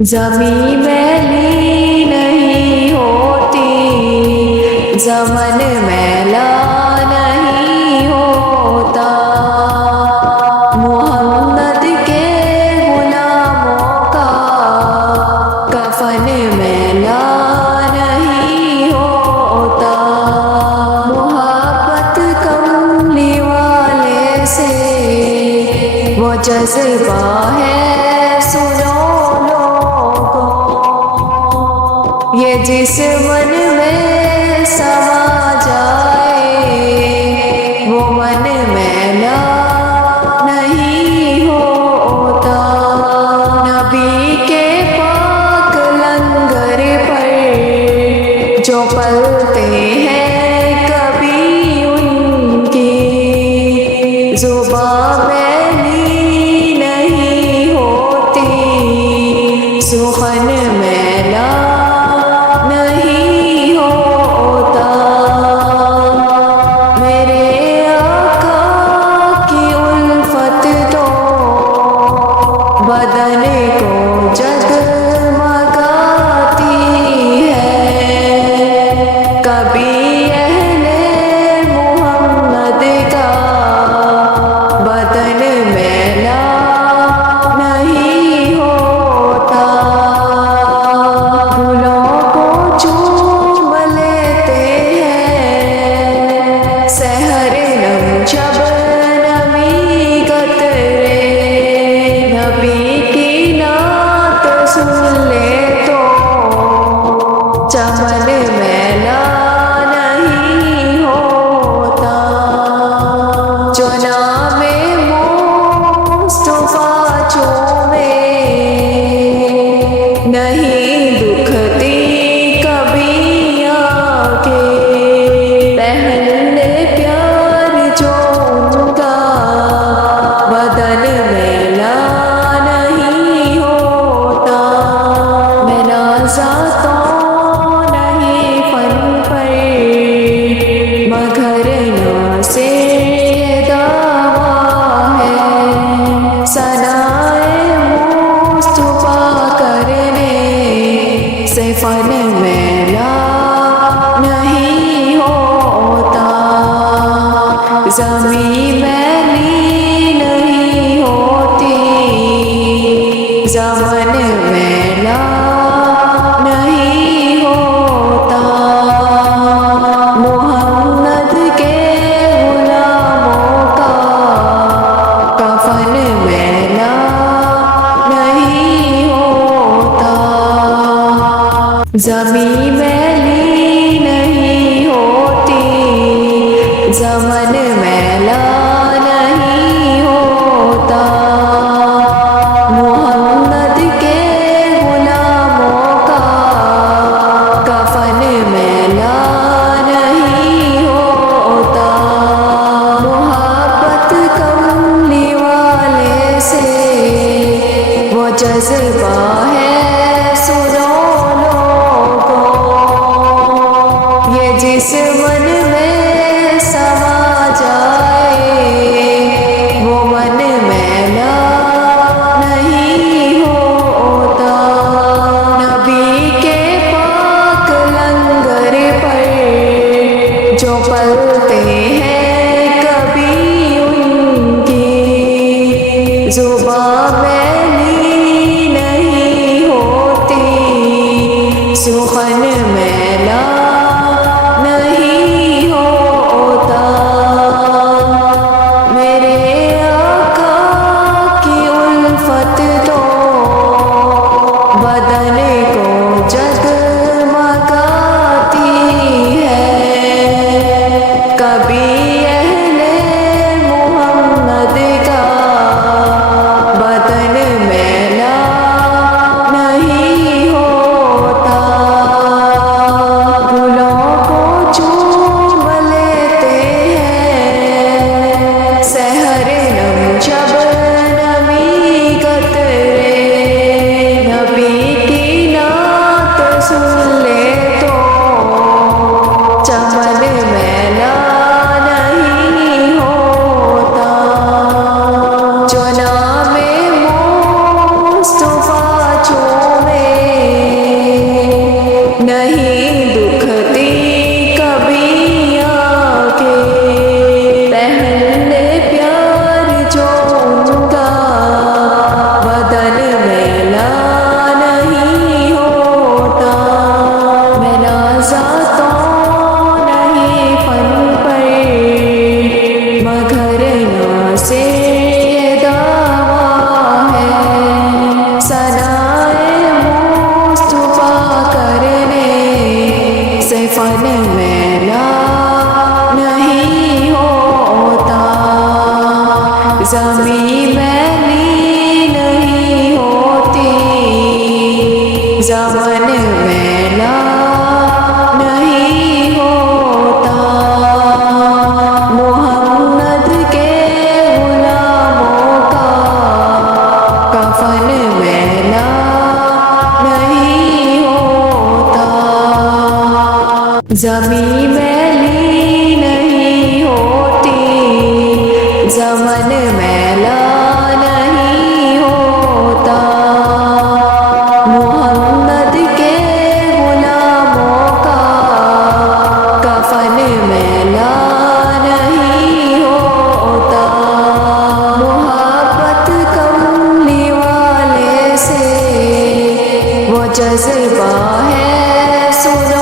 زمین میلی نہیں ہوتی، زمن میلا نہیں ہوتا، محمد کے غلاموں کا کفن میلا نہیں ہوتا، محبت کملی والے سے وہ جذبہ ہے، سنو یہ جس من میں سما جائے وہ من میلا نہیں ہوتا، نبی کے پاک لنگر پر جو پلتے ہیں کبھی ان کی زبان میلی نہیں ہوتی، سخن میلا نہیں ہوتا، میرے آقا کی الفت تو بدن کو جگمگاتی ہے، کبھی اہل محمد کا بدن میلا نہیں ہوتا، گلوں کو چوم لیتے ہیں سحر نم شبنمی قطرے، نبی کی نعت سن لے تو چمن میلا نہیں ہوتا، جو نام مصطفیٰ چومے نہیں دکھتی کبھی آنکھیں، پہن لے پیار جو ان کا بدن میلا نہیں ہوتا، میں نازا تو نہیں فن پر مگر ناز سے دعویٰ ہے، ثنائے مصطفیٰ کرنے سے فن میلا نہیں ہوتا، زمین میلی نہیں ہوتی، زمن میلا نہیں ہوتا، محمد کے غلاموں کا کفن میلا نہیں ہوتا، زمین میلی نہیں ہوتی، زمن میلا نہیں ہوتا، محمد کے غلاموں کا کفن میلا نہیں ہوتا، محبت کملی والے سے وہ جذبہ ہے، سنو لوگو یہ جس من میں سما جائے زمن میلا نہیں ہوتا، محمد کے غلاموں کا کفن میلا نہیں ہوتا، زمین میلی نہیں ہوتی، زمن میلا نہیں ہوتا، محمد کے غلاموں کا کفن میلا نہیں ہوتا، محبت کملی والے سے وہ جذبہ ہے سنا